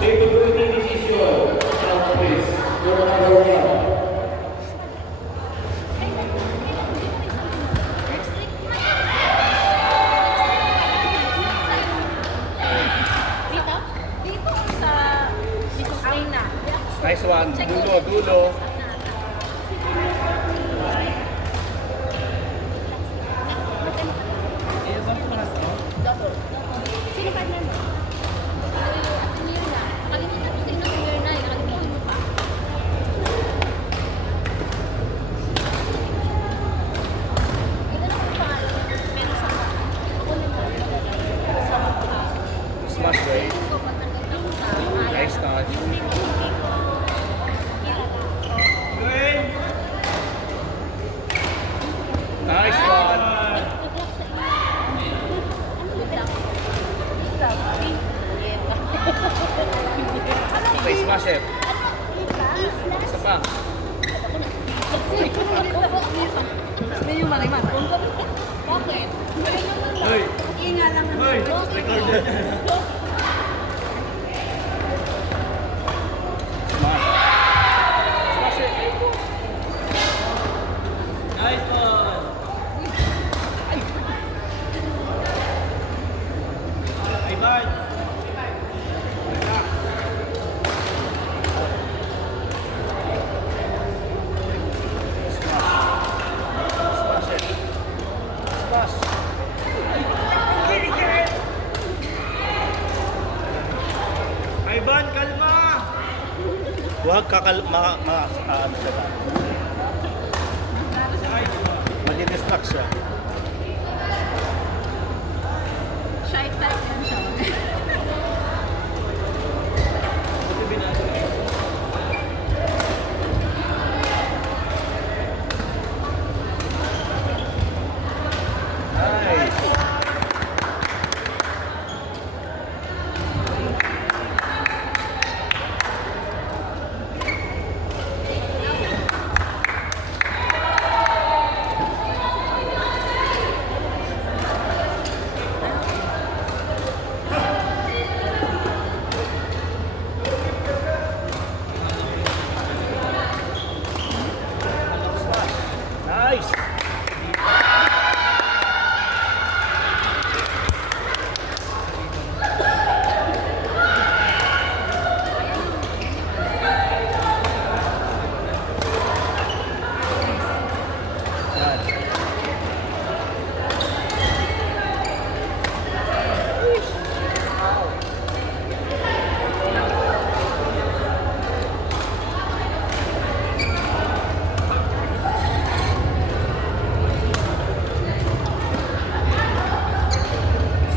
Favorite decision. Count please. Your number one. Nice one. Dulo, dulo. Sino partner mo? At Mirna. Nakalimutan ko sino si Mirna. Nakalimutan mo pa. Ito na kung pangalan. Pero sa ako naman. Smash right. Ko pagtanggap ng Nice touch. Nice one. Okay, smash it. Isa pa. Medyo marimar. Bakit? Hoy. Inga lang. Hoy, recorded. Smash. Smash it. Nice one. Hey, bye. Smash it. Smash. Ivan, kalma! Huwag ano siya ba? Madi-distract siya. Shy type yan siya. Nice. Nice.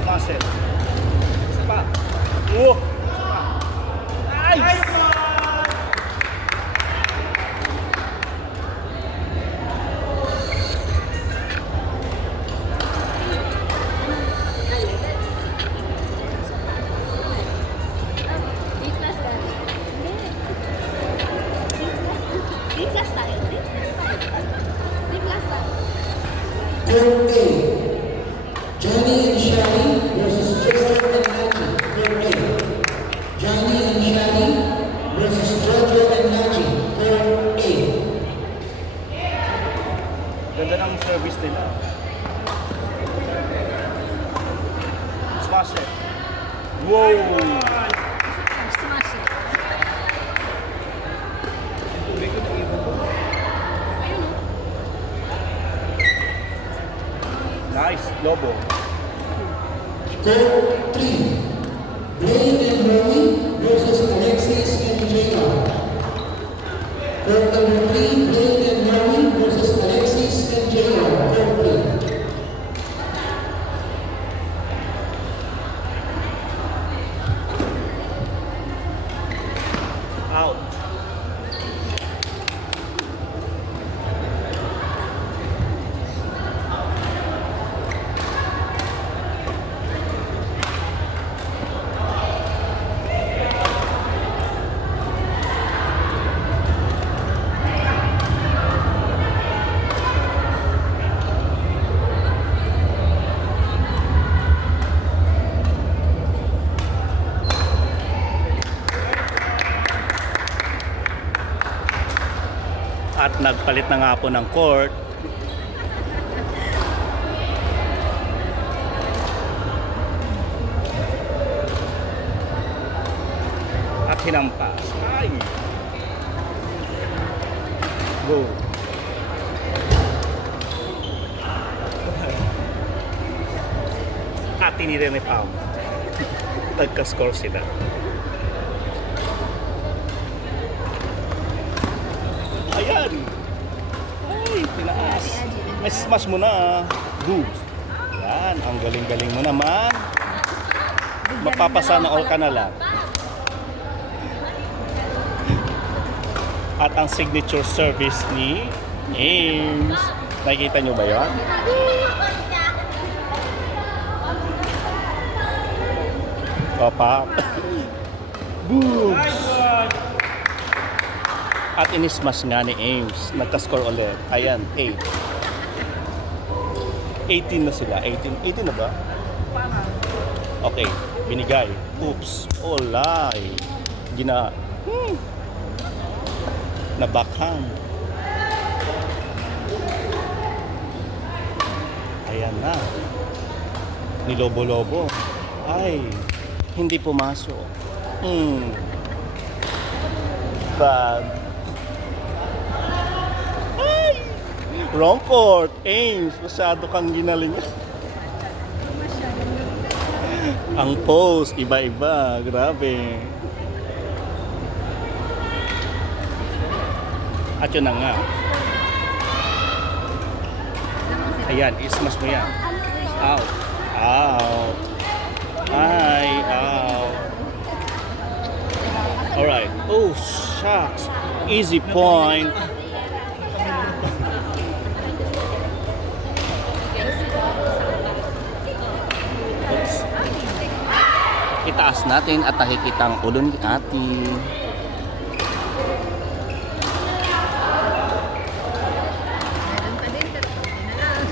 Smash it. Isa pa. Oh! Nice! D-class ka. D-class tayo. D-class tayo. Group A, Johnny and Shani versus Jojo and Naji. Group A, Johnny and Shani versus Jojo and Naji. Group A. Ganda ng service nila. Smash it. Wow! Smash it. Nice. Lobo. Group 3, Blaine and Rory versus Alexis and Jayla. Group number 3, Blaine and Rory versus Alexis and Jayla. Group 3. Out. At nagpalit na nga po ng court. At hinampas. Ay! Go! At tinira ni Pao. Nagka-score sila. Ayan! Ay, tinaas. May smash mo na. Good. Yan, ang galing-galing mo naman. Mapapasa na all ka na lang. At ang signature service ni Ames. Nakikita nyo ba yun? Opa. Boobs! At inismash nga ni Ames. Nagka-score ulit. Ayan, 8. 18 na sila. 18 na ba? Okay, binigay. Oops. Olay. Nabackhand. Ayan na. Nilobo-lobo. Ay, hindi pumasok. Bad. Ay! Wrong court. Ames, masyado kang ginaling. Ang pose, iba-iba. Grabe. At yun na nga. Ayan, ismas mo yan. Out. Out. Ay, out. Alright. Oh, shucks. Easy point. Oops. Itaas natin at nakikita ang ulo ni ate.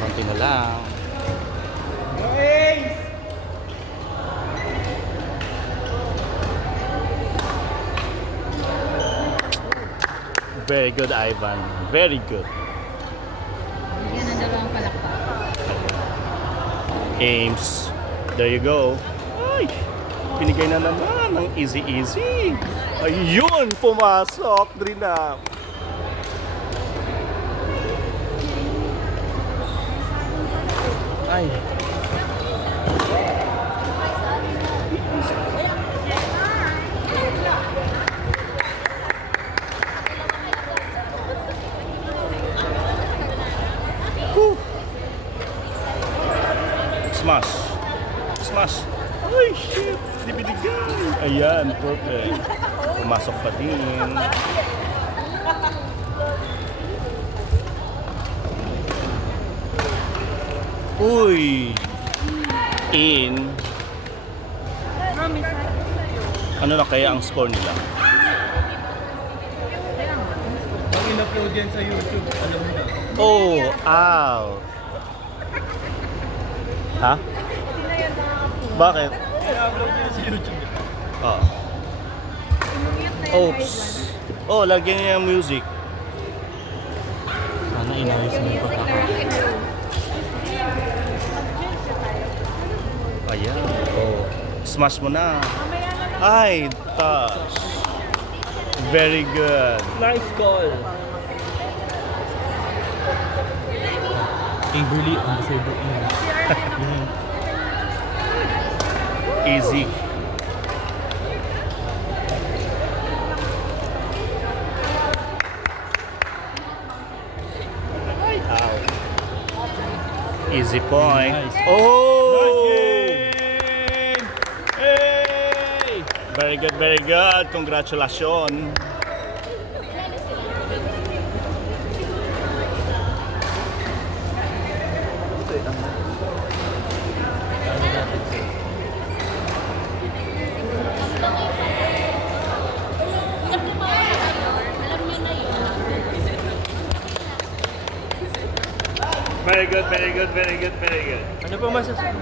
Konti na lang. Very good, Ivan. Very good. Yan ang dalawang palakpak. Ames. There you go. Ay, pinigay na naman ng easy-easy. Ayun, pumasok. Dream na. Ay. Whew. Smash. Smash. Ay, shit. Di binigay. Ayan, perfect. Pumasok pa din. Uy. In. Ano na kaya ang score nila? Ang in-upload yan sa YouTube, alam mo na. Oh, out. Ha? Bakit? In-upload yan sa YouTube. Oh. Oops. Oh, lagyan niya yung music. Sana inayos mo pa. Ayan. Oh. Smash mo na. Ay, touch. Very good. Nice call. Overly on the silver end. Easy. Out. Easy point. Nice. Oh! Nice game! Hey! Very good, very good. Congratulations. Very good, very good, very good, very good. Ano pa masasabi?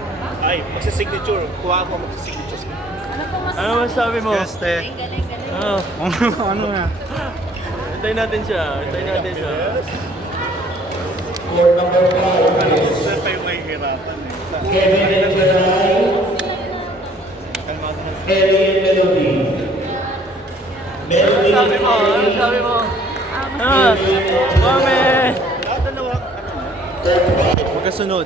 Ay, magsa-signature. Kuha ko magsa-signature. Ano masasabi mo? Galing, galing, galing. Ano na? Hintayin natin siya. Hintayin natin siya. Kevin and Jerai, Ellie and Melody. Melody Sabi mo, ano sabi mo? Ah, mami! Dalawa, Magkasunod.